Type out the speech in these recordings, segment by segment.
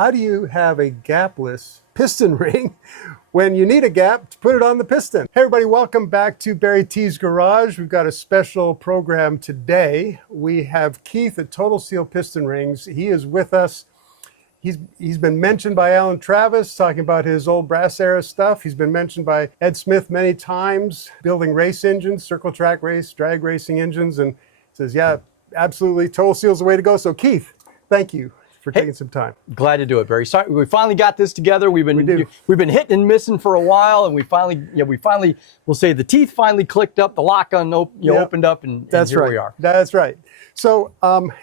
how do you have a gapless piston ring when you need a gap to put it on the piston? Hey everybody, welcome back to BarryTsGarage. We've got a special program today. We have Keith at Total Seal Piston Rings. He is with us. He's been mentioned by Alan Travis, talking about his old brass era stuff. He's been mentioned by Ed Smith many times, building race engines, circle track race, drag racing engines, and says, yeah, absolutely, Total Seal's the way to go. So Keith, thank you for taking some time. Glad to do it, Barry. Sorry, we finally got this together. We've been hitting and missing for a while, and we finally, we'll say the teeth finally clicked up, the lock opened up, and here we are. That's right. So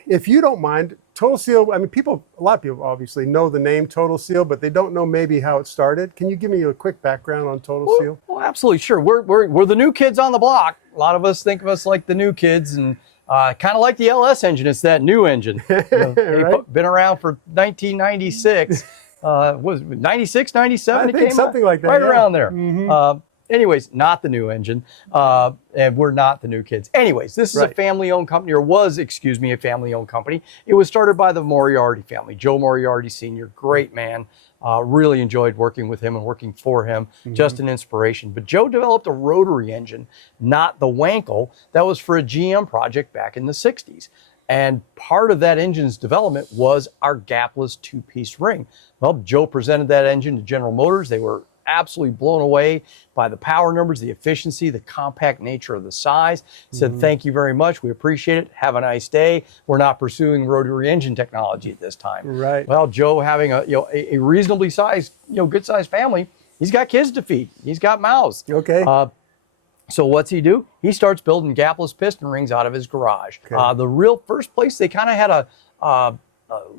if you don't mind, Total Seal, I mean, a lot of people obviously know the name Total Seal, but they don't know maybe how it started. Can you give me a quick background on Total Seal? Well, absolutely, sure. We're the new kids on the block. A lot of us think of us like the new kids, and kind of like the LS engine. It's that new engine. Right? Been around for 1996. Was it 96, 97? I think something like that. Right around there. Mm-hmm. Anyways, not the new engine, and we're not the new kids. Anyways, this is a family-owned company, or was, excuse me, a family-owned company. It was started by the Moriarty family, Joe Moriarty Sr., great man. Really enjoyed working with him and working for him, just an inspiration. But Joe developed a rotary engine, not the Wankel, that was for a GM project back in the 60s. And part of that engine's development was our gapless two-piece ring. Well, Joe presented that engine to General Motors. They were absolutely blown away by the power numbers, the efficiency, the compact nature of the size. Said, thank you very much. We appreciate it. Have a nice day. We're not pursuing rotary engine technology at this time. Right. Well, Joe having a reasonably sized, good sized family, he's got kids to feed. He's got mouths. Okay. So what's he do? He starts building gapless piston rings out of his garage. Okay. The real first place they kind of had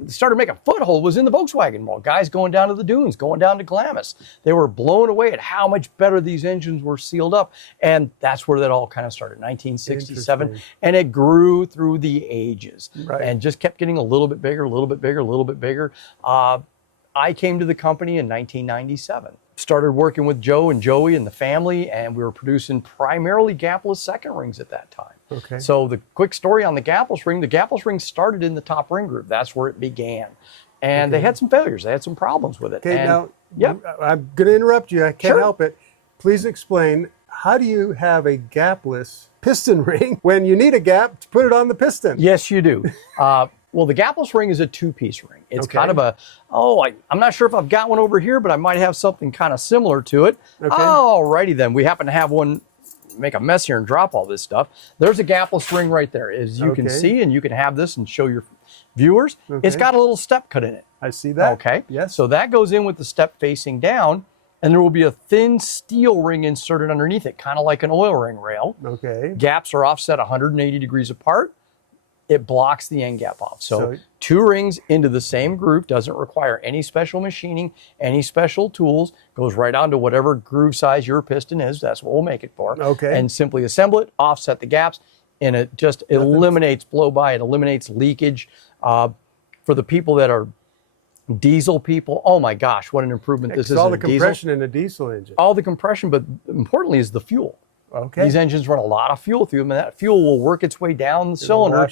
started making a foothold was in the Volkswagen world. Guys going down to the dunes, going down to Glamis. They were blown away at how much better these engines were sealed up. And that's where that all kind of started, 1967. And it grew through the ages and just kept getting a little bit bigger, a little bit bigger, a little bit bigger. I came to the company in 1997. Started working with Joe and Joey and the family, and we were producing primarily gapless second rings at that time. Okay. So the quick story on the gapless ring started in the top ring group. That's where it began. And they had some failures. They had some problems with it. Okay, now, I'm going to interrupt you. I can't help it. Please explain, how do you have a gapless piston ring when you need a gap to put it on the piston? Yes, you do. Well, the gapless ring is a two-piece ring. It's kind of I'm not sure if I've got one over here, but I might have something kind of similar to it. Okay. Alrighty then. We happen to have one. Make a mess here and drop all this stuff. There's a gapless ring right there, as you can see, and you can have this and show your viewers. It's got a little step cut in it. I see that. Okay. Yes. So that goes in with the step facing down, and there will be a thin steel ring inserted underneath it, kind of like an oil ring rail. Okay. Gaps are offset 180 degrees apart. It blocks the end gap off. So two rings into the same groove, doesn't require any special machining, any special tools, goes right onto whatever groove size your piston is. That's what we'll make it for. Okay. And simply assemble it, offset the gaps, and it just eliminates blow-by, it eliminates leakage. For the people that are diesel people, oh my gosh, what an improvement this is. All the compression in a diesel engine. All the compression, but importantly is the fuel. Okay. These engines run a lot of fuel through them, and that fuel will work its way down the cylinder,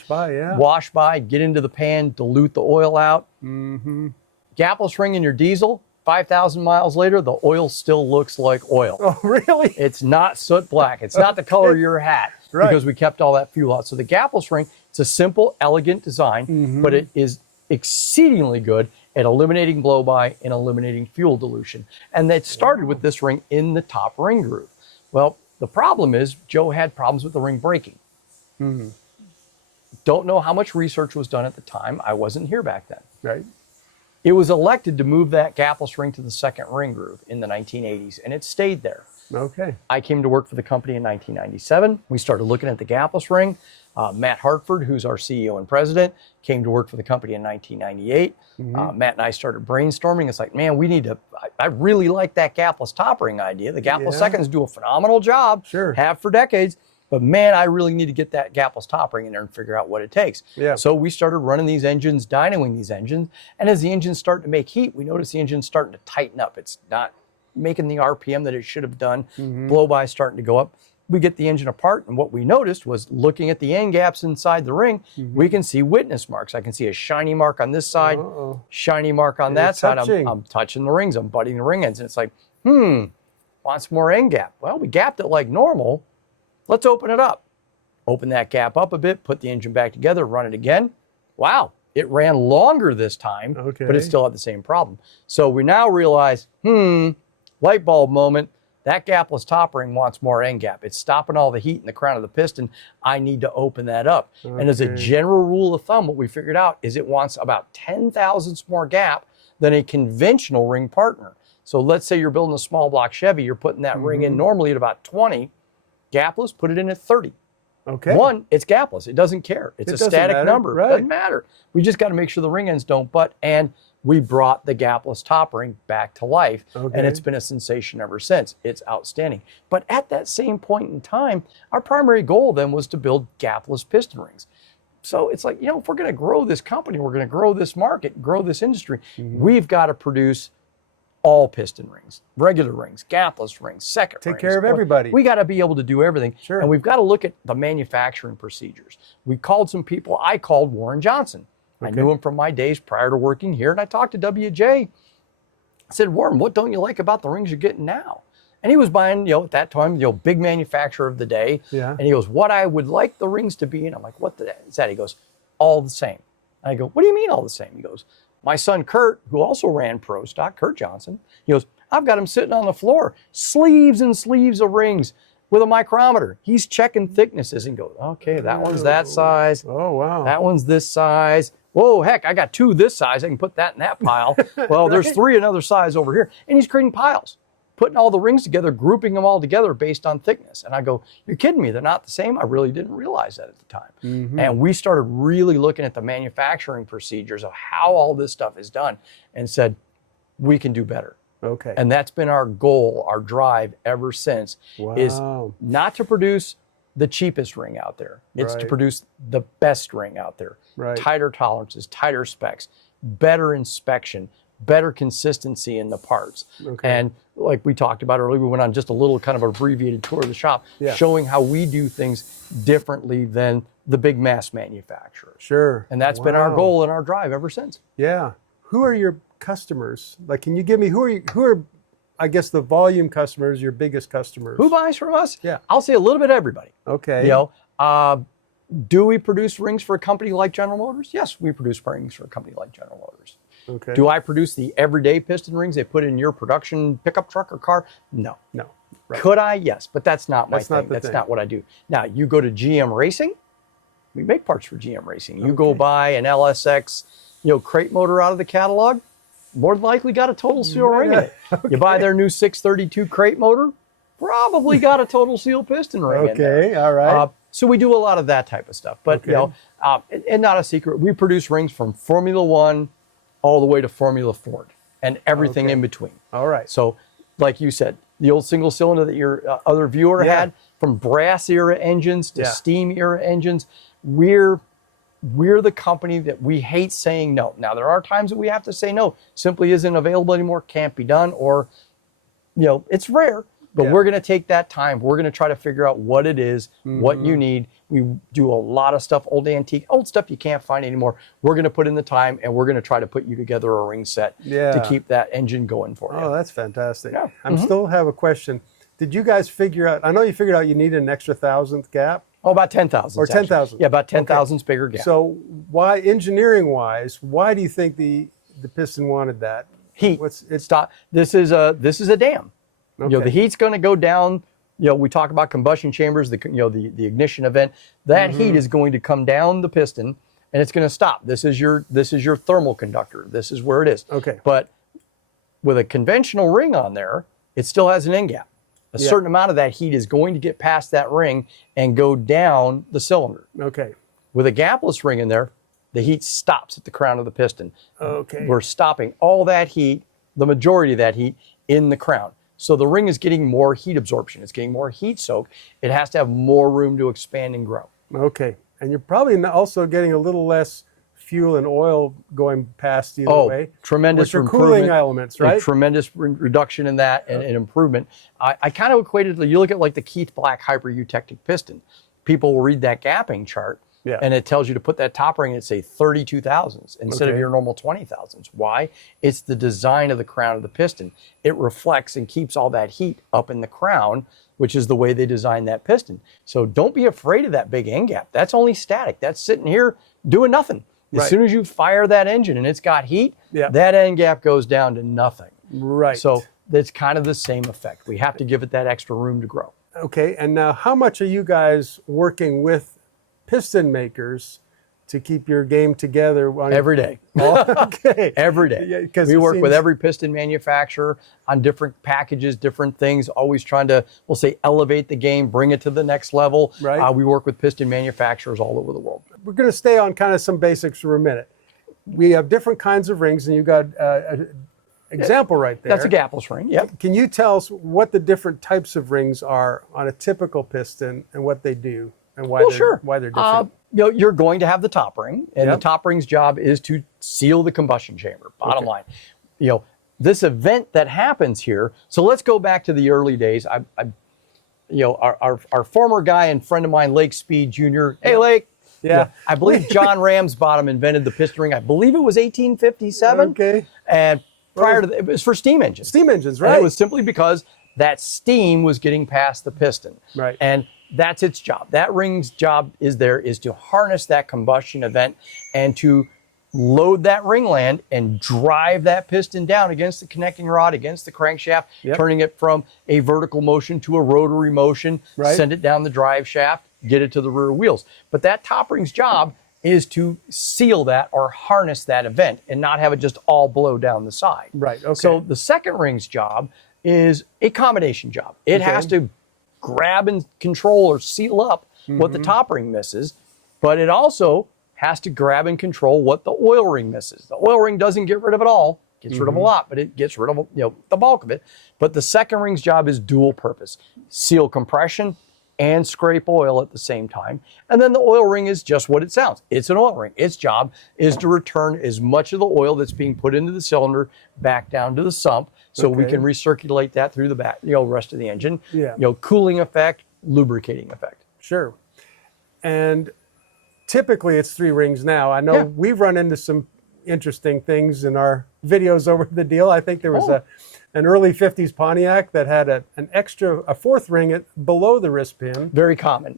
wash by, get into the pan, dilute the oil out. Gapless ring in your diesel, 5,000 miles later, the oil still looks like oil. Oh, really? It's not soot black. It's not the color of your hat because we kept all that fuel out. So the gapless ring, it's a simple, elegant design, but it is exceedingly good at eliminating blow-by and eliminating fuel dilution. And that started with this ring in the top ring groove. Well, the problem is Joe had problems with the ring breaking. Don't know how much research was done at the time. I wasn't here back then. Right. It was elected to move that gapless ring to the second ring groove in the 1980s, and it stayed there. Okay. I came to work for the company in 1997. We started looking at the gapless ring. Matt Hartford, who's our CEO and president, came to work for the company in 1998. Matt and I started brainstorming. It's like, man, we need to, I really like that gapless top ring idea. The gapless seconds do a phenomenal job, have for decades, but man, I really need to get that gapless top ring in there and figure out what it takes. So we started running these engines, dynoing these engines, and as the engines start to make heat, we notice the engine's starting to tighten up. It's not making the RPM that it should have done. Blow-by starting to go up. we get the engine apart, and what we noticed was looking at the end gaps inside the ring, we can see witness marks. I can see a shiny mark on this side, shiny mark on that side. I'm touching the rings, I'm butting the ring ends, and it's like, wants more end gap. Well, we gapped it like normal. Let's open it up. Open that gap up a bit, put the engine back together, run it again. Wow, it ran longer this time, but it still had the same problem. So we now realize, light bulb moment. That gapless top ring wants more end gap. It's stopping all the heat in the crown of the piston. I need to open that up. And as a general rule of thumb, what we figured out is it wants about 10 thousandths more gap than a conventional ring partner. So let's say you're building a small block Chevy, you're putting that ring in normally at about 20. Gapless, put it in at 30. One, it's gapless. It doesn't care. It's a static number. It doesn't matter. We just got to make sure the ring ends don't butt. And we brought the gapless top ring back to life, and it's been a sensation ever since. It's outstanding. But at that same point in time, our primary goal then was to build gapless piston rings. So it's like, if we're going to grow this company, we're going to grow this market, grow this industry, we've got to produce all piston rings, regular rings, gapless rings, second rings. Take care of everybody. We got to be able to do everything. And we've got to look at the manufacturing procedures. We called some people. I called Warren Johnson. I knew him from my days prior to working here, and I talked to WJ. I said, Warren, what don't you like about the rings you're getting now? And he was buying, at that time, big manufacturer of the day. And he goes, what I would like the rings to be, and I'm like, what is that? He goes, all the same. And I go, what do you mean all the same? He goes, my son Kurt, who also ran Pro Stock, Kurt Johnson, he goes, I've got him sitting on the floor, sleeves and sleeves of rings with a micrometer. He's checking thicknesses and goes, okay, that one's that size. Oh, wow. That one's this size. Whoa, heck, I got two this size. I can put that in that pile. Well, there's three another size over here. And he's creating piles, putting all the rings together, grouping them all together based on thickness. And I go, you're kidding me. They're not the same. I really didn't realize that at the time. And we started really looking at the manufacturing procedures of how all this stuff is done and said, we can do better. And that's been our goal, our drive ever since, is not to produce the cheapest ring out there. It's to produce the best ring out there. Tighter tolerances, tighter specs, better inspection, better consistency in the parts. And like we talked about earlier, we went on just a little kind of abbreviated tour of the shop, showing how we do things differently than the big mass manufacturers. And that's been our goal and our drive ever since. Who are your customers? Like, can you give me, who are I guess the volume customers, your biggest customers? Who buys from us? I'll say a little bit of everybody. Do we produce rings for a company like General Motors? Yes, we produce rings for a company like General Motors. Do I produce the everyday piston rings they put in your production pickup truck or car? No. Could I? Yes, but that's not my thing. That's not what I do. Now, you go to GM Racing, we make parts for GM Racing. You go buy an LSX, crate motor out of the catalog, more than likely got a total seal ring in it. You buy their new 632 crate motor, probably got a total seal piston ring in there. All right. So we do a lot of that type of stuff. But, and not a secret, we produce rings from Formula One all the way to Formula Ford and everything in between. All right. So like you said, the old single cylinder that your other viewer had, from brass era engines to steam era engines, we're the company that we hate saying no. Now, there are times that we have to say no. Simply isn't available anymore, can't be done, or, it's rare. But we're going to take that time. We're going to try to figure out what it is, what you need. We do a lot of stuff, old antique, old stuff you can't find anymore. We're going to put in the time, and we're going to try to put you together a ring set to keep that engine going for you. Oh, that's fantastic. I still have a question. Did you guys figure out, I know you figured out you needed an extra thousandth gap. Oh, about 10 thousandths. Or 10 thousandths. Yeah, about 10 thousandths bigger gap. So why, engineering-wise, why do you think the piston wanted that? Heat. This is a dam. The heat's going to go down. We talk about combustion chambers, the ignition event. That heat is going to come down the piston, and it's going to stop. This is your thermal conductor. This is where it is. But with a conventional ring on there, it still has an end gap. A certain amount of that heat is going to get past that ring and go down the cylinder. With a gapless ring in there, the heat stops at the crown of the piston. We're stopping all that heat, the majority of that heat, in the crown. So the ring is getting more heat absorption. It's getting more heat soak. It has to have more room to expand and grow. And you're probably also getting a little less fuel and oil going past either way. Tremendous which are cooling elements, right? A tremendous reduction in that and improvement. I kind of equated, you look at like the Keith Black Hypereutectic piston. People will read that gapping chart, and it tells you to put that top ring at, say, 32 thousandths instead of your normal 20 thousandths. Why? It's the design of the crown of the piston. It reflects and keeps all that heat up in the crown, which is the way they designed that piston. So don't be afraid of that big end gap. That's only static. That's sitting here doing nothing. As soon as you fire that engine and it's got heat, that end gap goes down to nothing. Right. So that's kind of the same effect. We have to give it that extra room to grow. Okay, and now how much are you guys working with piston makers to keep your game together? Every day. Okay. Every day. Yeah, we work with every piston manufacturer on different packages, different things, always trying to, we'll say, elevate the game, bring it to the next level. Right. We work with piston manufacturers all over the world. We're going to stay on kind of some basics for a minute. We have different kinds of rings, and you got an example right there. That's a gapless ring, yep. Can you tell us what the different types of rings are on a typical piston and what they do and why, why they're different? You're going to have the top ring, and the top ring's job is to seal the combustion chamber, bottom line. This event that happens here, so let's go back to the early days. Our former guy and friend of mine, Lake Speed Jr. Hey, Lake. Yeah. I believe John Ramsbottom invented the piston ring. I believe it was 1857. Okay. And prior to that, it was for steam engines. Steam engines, right. And it was simply because that steam was getting past the piston. Right. And that's its job. That ring's job is to harness that combustion event and to load that ringland and drive that piston down against the connecting rod, against the crankshaft, turning it from a vertical motion to a rotary motion, send it down the drive shaft, get it to the rear wheels. But that top ring's job is to seal that or harness that event and not have it just all blow down the side. Right, okay. So the second ring's job is a combination job. It has to grab and control or seal up what the top ring misses, but it also has to grab and control what the oil ring misses. The oil ring doesn't get rid of it all, gets rid of a lot, but it gets rid of the bulk of it. But the second ring's job is dual purpose. Seal compression and scrape oil at the same time. And then the oil ring is just what it sounds. It's an oil ring. Its job is to return as much of the oil that's being put into the cylinder back down to the sump so we can recirculate that through the back, rest of the engine. Cooling effect, lubricating effect. Sure. And typically it's 3 rings now. I know we've run into some interesting things in our videos over the deal. I think there was an early 50s Pontiac that had a 4th ring below the wrist pin. Very common.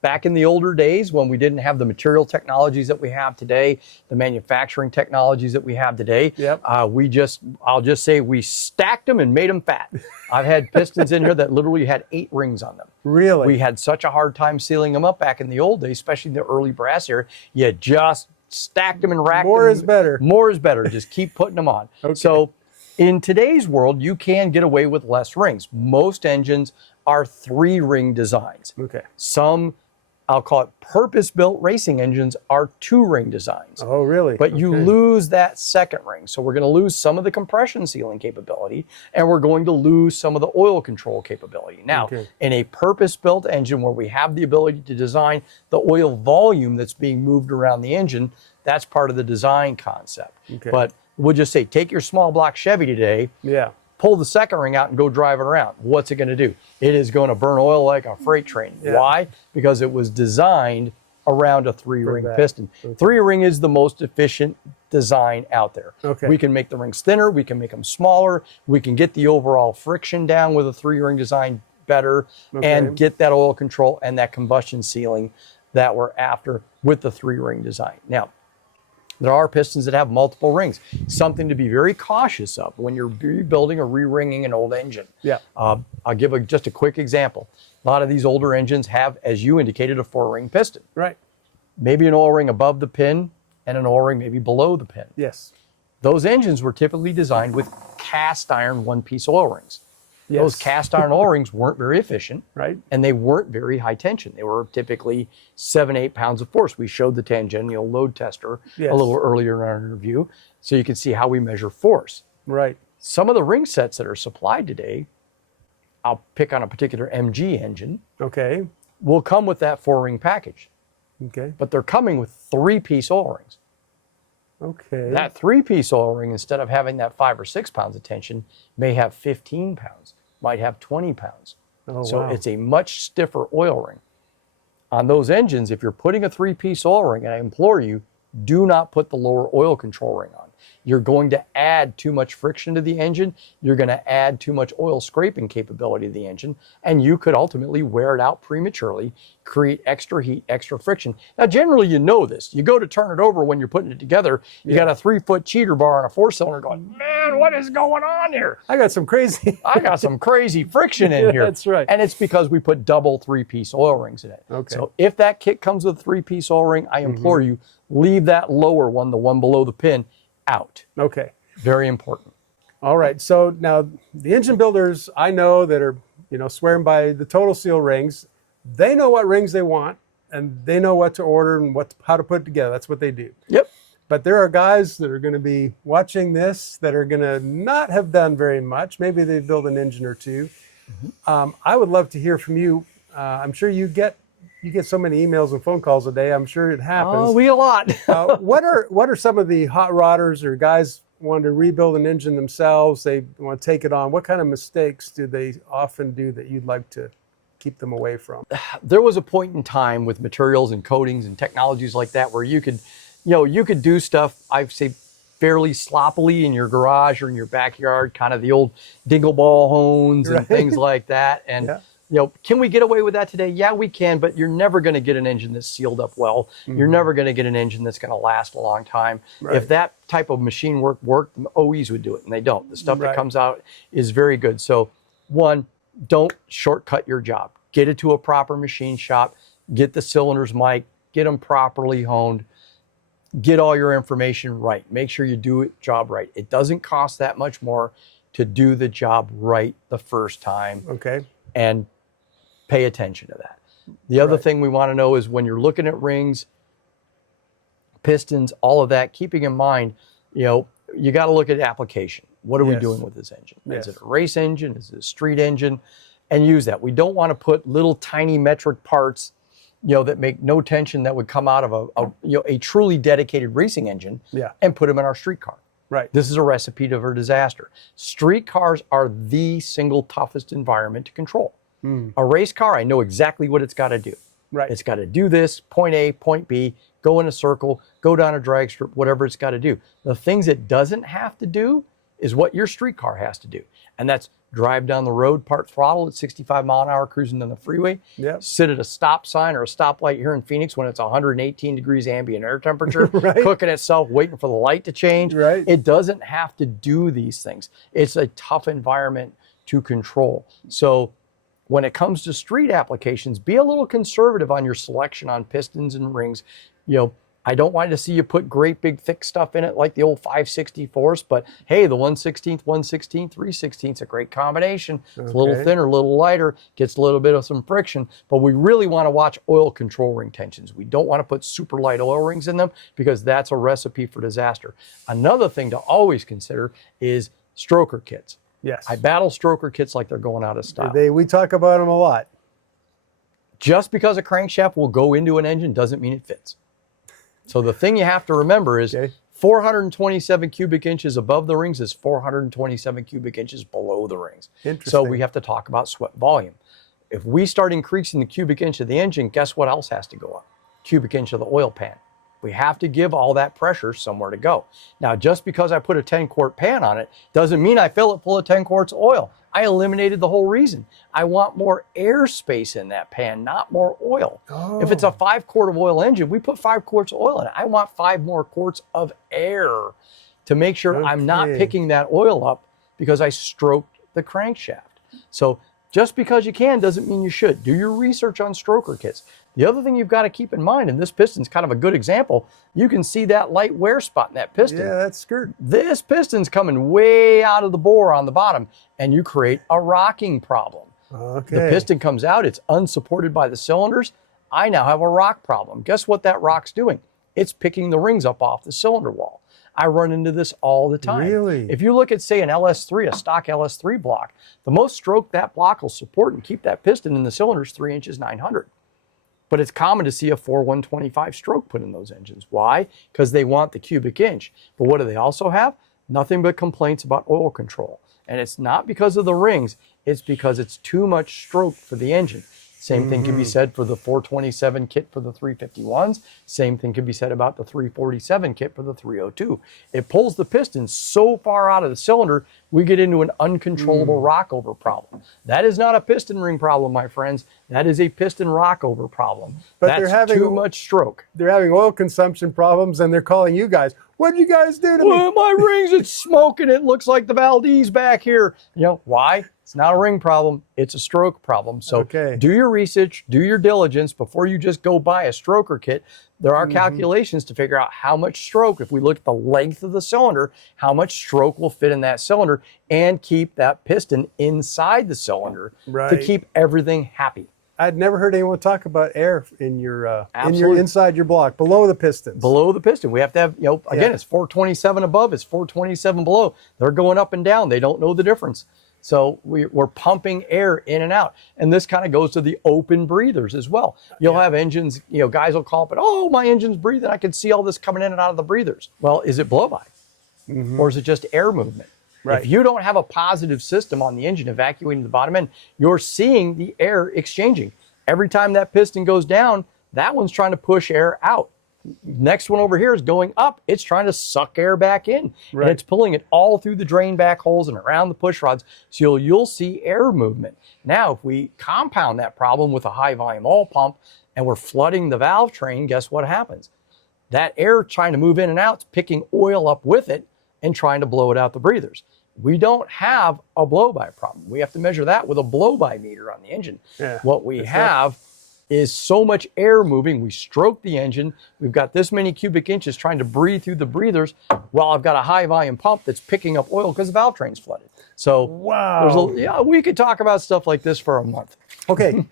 Back in the older days when we didn't have the material technologies that we have today, the manufacturing technologies that we have today, I'll just say we stacked them and made them fat. I've had pistons in here that literally had 8 rings on them. Really? We had such a hard time sealing them up back in the old days, especially in the early brass era. You just stacked them and racked them. More is better. More is better. Just keep putting them on. So in today's world, you can get away with less rings. Most engines are 3-ring designs. Some, I'll call it purpose-built racing engines, are 2-ring designs. Oh, really? But you lose that second ring. So we're going to lose some of the compression sealing capability, and we're going to lose some of the oil control capability. Now, in a purpose-built engine where we have the ability to design the oil volume that's being moved around the engine, that's part of the design concept. But we'll just say, take your small block Chevy today, pull the second ring out and go drive it around. What's it going to do? It is going to burn oil like a freight train. Why? Because it was designed around a 3-ring piston. 3-ring is the most efficient design out there. We can make the rings thinner, we can make them smaller, we can get the overall friction down with a 3-ring design better, and get that oil control and that combustion sealing that we're after with the 3-ring design. Now, there are pistons that have multiple rings. Something to be very cautious of when you're rebuilding or re-ringing an old engine. I'll give just a quick example. A lot of these older engines have, as you indicated, a 4-ring piston. Maybe an oil ring above the pin and an oil ring maybe below the pin. Those engines were typically designed with cast iron 1-piece oil rings. Those cast iron oil rings weren't very efficient, and they weren't very high tension. They were typically 7-8 pounds of force. We showed the tangential load tester a little earlier in our interview, so you can see how we measure force. Some of the ring sets that are supplied today, I'll pick on a particular MG engine, will come with that 4-ring package. But they're coming with 3-piece oil rings. Okay. That 3-piece oil ring, instead of having that 5 or 6 pounds of tension, may have 15 pounds, might have 20 pounds. Oh, So wow. it's a much stiffer oil ring. On those engines, if you're putting a 3-piece oil ring, and I implore you, do not put the lower oil control ring on. You're going to add too much friction to the engine. You're going to add too much oil scraping capability to the engine, and you could ultimately wear it out prematurely, create extra heat, extra friction. Now, generally, you know this. You go to turn it over when you're putting it together. You got a 3-foot cheater bar on a 4-cylinder going, man, what is going on here? I got some crazy. I got some crazy friction in here. That's right. And it's because we put double 3-piece oil rings in it. Okay. So if that kit comes with a 3-piece oil ring, I implore you, leave that lower one, the one below the pin, out. Okay. Very important. All right. So now the engine builders I know that are, swearing by the total seal rings, they know what rings they want and they know what to order and how to put it together. That's what they do. Yep. But there are guys that are going to be watching this that are going to not have done very much. Maybe they've built an engine or two. I would love to hear from you. I'm sure you get so many emails and phone calls a day. I'm sure it happens. Oh, we a lot. What are some of the hot rodders or guys want to rebuild an engine themselves? They want to take it on. What kind of mistakes do they often do that you'd like to keep them away from? There was a point in time with materials and coatings and technologies like that where you could do stuff, I'd say, fairly sloppily in your garage or in your backyard, kind of the old dingle ball hones and things like that. And can we get away with that today? Yeah, we can, but you're never going to get an engine that's sealed up well. You're never going to get an engine that's going to last a long time. Right. If that type of machine work worked, OEs would do it, and they don't. The stuff that comes out is very good. So, one, don't shortcut your job. Get it to a proper machine shop. Get the cylinders mic'd. Get them properly honed. Get all your information right. Make sure you do it job right. It doesn't cost that much more to do the job right the first time. Okay. And pay attention to that. The other thing we want to know is when you're looking at rings, pistons, all of that, keeping in mind, you got to look at application. What are we doing with this engine? Is it a race engine? Is it a street engine? And use that. We don't want to put little tiny metric parts, that make no tension that would come out of a truly dedicated racing engine and put them in our street car. Right. This is a recipe for disaster. Street cars are the single toughest environment to control. A race car, I know exactly what it's got to do. Right. It's got to do this, point A, point B, go in a circle, go down a drag strip, whatever it's got to do. The things it doesn't have to do is what your street car has to do. And that's drive down the road, part throttle at 65 mile an hour, cruising down the freeway, sit at a stop sign or a stoplight here in Phoenix when it's 118 degrees ambient air temperature, cooking itself, waiting for the light to change. Right. It doesn't have to do these things. It's a tough environment to control. So when it comes to street applications, be a little conservative on your selection on pistons and rings. I don't want to see you put great big thick stuff in it like the old 5/64, but hey, the 1/16, 1/16, 3/16 is a great combination. It's a little thinner, a little lighter, gets a little bit of some friction, but we really want to watch oil control ring tensions. We don't want to put super light oil rings in them because that's a recipe for disaster. Another thing to always consider is stroker kits. Yes. I battle stroker kits like they're going out of style. We talk about them a lot. Just because a crankshaft will go into an engine doesn't mean it fits. So the thing you have to remember is 427 cubic inches above the rings is 427 cubic inches below the rings. Interesting. So we have to talk about swept volume. If we start increasing the cubic inch of the engine, guess what else has to go up? Cubic inch of the oil pan. We have to give all that pressure somewhere to go. Now, just because I put a 10-quart pan on it doesn't mean I fill it full of 10 quarts of oil. I eliminated the whole reason. I want more air space in that pan, not more oil. If it's a 5-quart of oil engine, we put 5 quarts of oil in it. I want 5 more quarts of air to make sure I'm not picking that oil up because I stroked the crankshaft. So just because you can doesn't mean you should. Do your research on stroker kits. The other thing you've got to keep in mind, and this piston's kind of a good example, you can see that light wear spot in that piston. Yeah, that's skirt. This piston's coming way out of the bore on the bottom, and you create a rocking problem. Okay. The piston comes out, it's unsupported by the cylinders. I now have a rock problem. Guess what that rock's doing? It's picking the rings up off the cylinder wall. I run into this all the time. Really? If you look at, say, an LS3, a stock LS3 block, the most stroke that block will support and keep that piston in the cylinder is 3 inches 900. But it's common to see a 4,125 stroke put in those engines. Why? Because they want the cubic inch. But what do they also have? Nothing but complaints about oil control. And it's not because of the rings, it's because it's too much stroke for the engine. Same thing can be said for the 427 kit for the 351s. Same thing can be said about the 347 kit for the 302. It pulls the piston so far out of the cylinder, we get into an uncontrollable rockover problem. That is not a piston ring problem, my friends. That is a piston rockover problem. But that's they're having too much stroke. They're having oil consumption problems, and they're calling you guys. What did you guys do to me? Well, my rings, it's smoking. It looks like the Valdez back here. You know, why? It's not a ring problem. It's a stroke problem. So do your research, do your diligence before you just go buy a stroker kit. There are calculations to figure out how much stroke, if we look at the length of the cylinder, how much stroke will fit in that cylinder and keep that piston inside the cylinder to keep everything happy. I'd never heard anyone talk about air in your inside your block, below the pistons. Below the piston. We have to have, you know, again, it's 427 above, it's 427 below. They're going up and down. They don't know the difference. So we're pumping air in and out. And this kind of goes to the open breathers as well. You'll have engines, you know, guys will call up and, oh, my engine's breathing. I can see all this coming in and out of the breathers. Well, is it blowby? Or is it just air movement? If you don't have a positive system on the engine evacuating the bottom end, you're seeing the air exchanging. Every time that piston goes down, that one's trying to push air out. Next one over here is going up. It's trying to suck air back in. And it's pulling it all through the drain back holes and around the push rods. So you'll see air movement. Now, if we compound that problem with a high volume oil pump and we're flooding the valve train, guess what happens? That air trying to move in and out is picking oil up with it and trying to blow it out the breathers. We don't have a blow-by problem. We have to measure that with a blow-by meter on the engine. What we have is so much air moving. We stroke the engine. We've got this many cubic inches trying to breathe through the breathers while I've got a high volume pump that's picking up oil because the valve train's flooded. So we could talk about stuff like this for a month. Okay.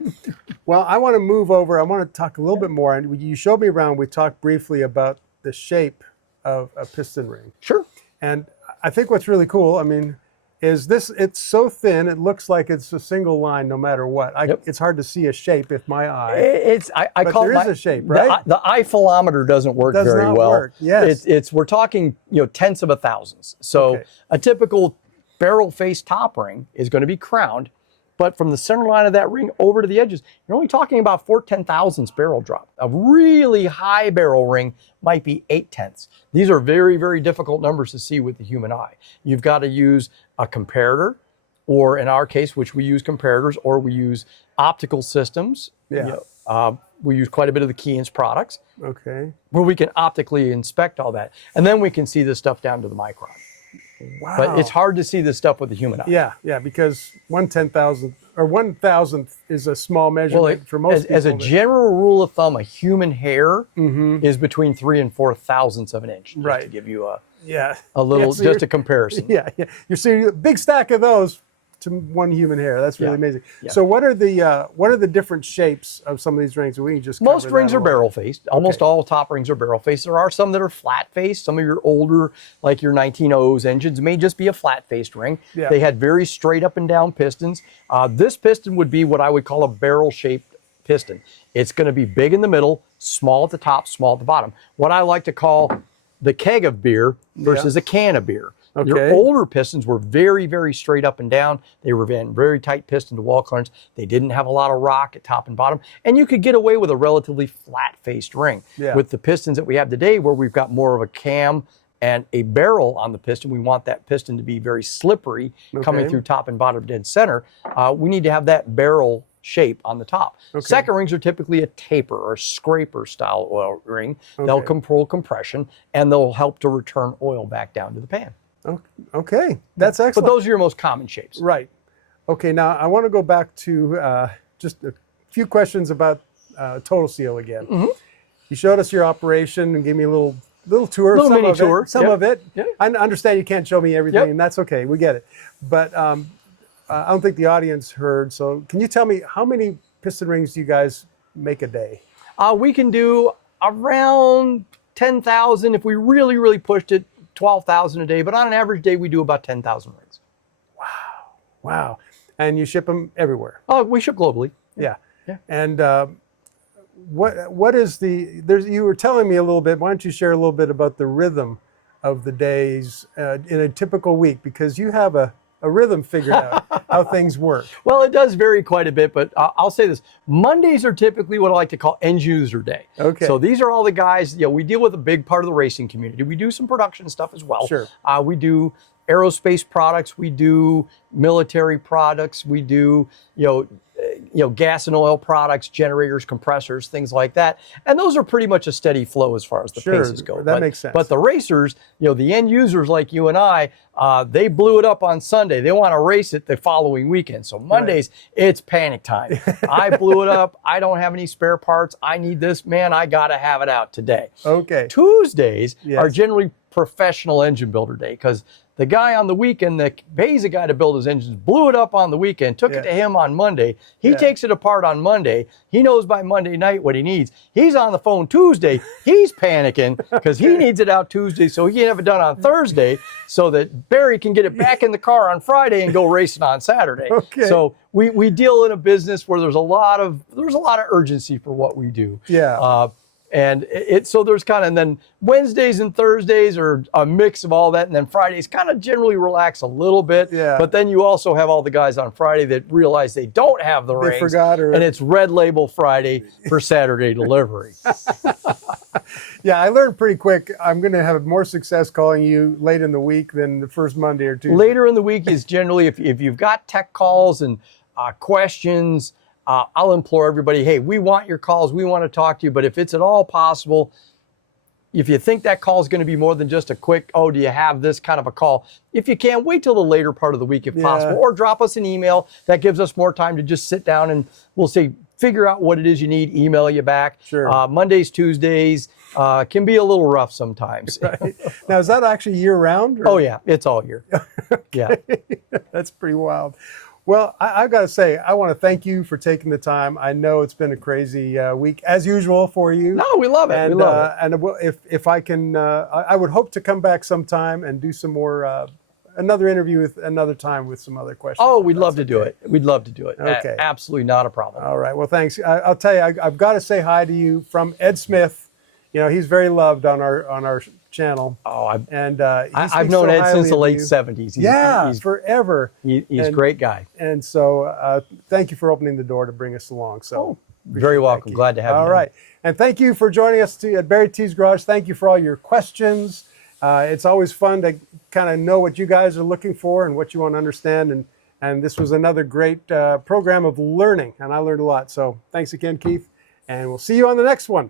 Well, I want to move over. I want to talk a little bit more. You showed me around. We talked briefly about the shape of a piston ring. Sure. And I think what's really cool, I mean, is this, it's so thin, it looks like it's a single line no matter what. It's hard to see a shape with my eye. I call there is a shape, right? The eye-philometer doesn't work very well. Work. Yes. We're talking, you know, tenths of a thousandths. So a typical barrel face top ring is going to be crowned, but from the center line of that ring over to the edges, you're only talking about 4/10,000ths barrel drop. A really high barrel ring might be 8/10. These are very, very difficult numbers to see with the human eye. You've got to use a comparator, or in our case, which we use comparators, or we use optical systems. You know, we use quite a bit of the Keyence products. Where we can optically inspect all that. And then we can see this stuff down to the micron. Wow. But it's hard to see this stuff with the human eye. Yeah, because 1/10,000th or 1,000th is a small measurement for most people. As a general rule of thumb, a human hair is between 3 and 4 thousandths of an inch. Just to give you a little, so just a comparison. You're seeing a big stack of those to one human hair. That's really amazing. So what are the different shapes of some of these rings? We can just most rings are barrel faced. Almost all top rings are barrel faced. There are some that are flat faced. Some of your older, like your 1900s engines, may just be a flat faced ring. They had very straight up and down pistons. This piston would be what I would call a barrel shaped piston. It's going to be big in the middle, small at the top, small at the bottom. What I like to call the keg of beer versus a can of beer. Your older pistons were very, very straight up and down. They were very tight piston to wall clearance. They didn't have a lot of rock at top and bottom. And you could get away with a relatively flat-faced ring. With the pistons that we have today, where we've got more of a cam and a barrel on the piston, we want that piston to be very slippery coming through top and bottom dead center. We need to have that barrel shape on the top. Second rings are typically a taper or scraper style oil ring. They'll control compression and they'll help to return oil back down to the pan. Okay, that's excellent. But those are your most common shapes. Right. Okay, now I want to go back to just a few questions about Total Seal again. You showed us your operation and gave me a little tour. Little mini tour. Some of it. I understand you can't show me everything, and that's okay. We get it. But I don't think the audience heard. So can you tell me how many piston rings do you guys make a day? We can do around 10,000 if we really, really pushed it. 12,000 a day, but on an average day, we do about 10,000 rings. Wow. And you ship them everywhere? Oh, we ship globally. Yeah. And what is you were telling me a little bit. Why don't you share a little bit about the rhythm of the days in a typical week? Because you have a rhythm figured out how things work. Well, it does vary quite a bit, but I'll say this. Mondays are typically what I like to call end user day. Okay. So these are all the guys, we deal with a big part of the racing community. We do some production stuff as well. Sure. We do aerospace products. We do military products. We do, gas and oil products, generators, compressors, things like that. And those are pretty much a steady flow as far as the paces go. That makes sense. But the racers, the end users like you and I, they blew it up on Sunday. They want to race it the following weekend. So Mondays, it's panic time. I blew it up. I don't have any spare parts. I need this. Man, I got to have it out today. Okay. Tuesdays are generally professional engine builder day, because the guy on the weekend that pays a guy to build his engines blew it up on the weekend, took it to him on Monday. He takes it apart on Monday. He knows by Monday night what he needs. He's on the phone Tuesday. He's panicking because he needs it out Tuesday so he can have it done on Thursday so that Barry can get it back in the car on Friday and go racing on Saturday. Okay. So we deal in a business where there's a lot of urgency for what we do. Yeah. And so there's and then Wednesdays and Thursdays are a mix of all that. And then Fridays kind of generally relax a little bit. Yeah. But then you also have all the guys on Friday that realize they don't have the rings. Forgot, and it's red label Friday for Saturday delivery. Yeah, I learned pretty quick. I'm going to have more success calling you late in the week than the first Monday or Tuesday. Later in the week is generally, if you've got tech calls and questions, I'll implore everybody, hey, we want your calls. We want to talk to you. But if it's at all possible, if you think that call is going to be more than just a quick, do you have this kind of a call? If you can, wait till the later part of the week if possible, or drop us an email. That gives us more time to just sit down and we'll say, figure out what it is you need, email you back. Sure. Mondays, Tuesdays can be a little rough sometimes. Right. Now, is that actually year round? Oh, yeah, it's all year. Yeah. That's pretty wild. Well, I've got to say, I want to thank you for taking the time. I know it's been a crazy week, as usual, for you. No, we love it. And, we love it. And if I can, I would hope to come back sometime and do some more, another interview with another time with some other questions. Oh, we'd love to do it. We'd love to do it. Okay. Absolutely not a problem. All right. Well, thanks. I'll tell you, I've got to say hi to you from Ed Smith. He's very loved on our channel. Oh, I've known Ed since the late 70s. He's forever. He's a great guy. And so thank you for opening the door to bring us along. So very welcome. Glad to have you. All right. And thank you for joining us at BarryTsGarage. Thank you for all your questions. It's always fun to kind of know what you guys are looking for and what you want to understand. And this was another great program of learning, and I learned a lot. So thanks again, Keith, and we'll see you on the next one.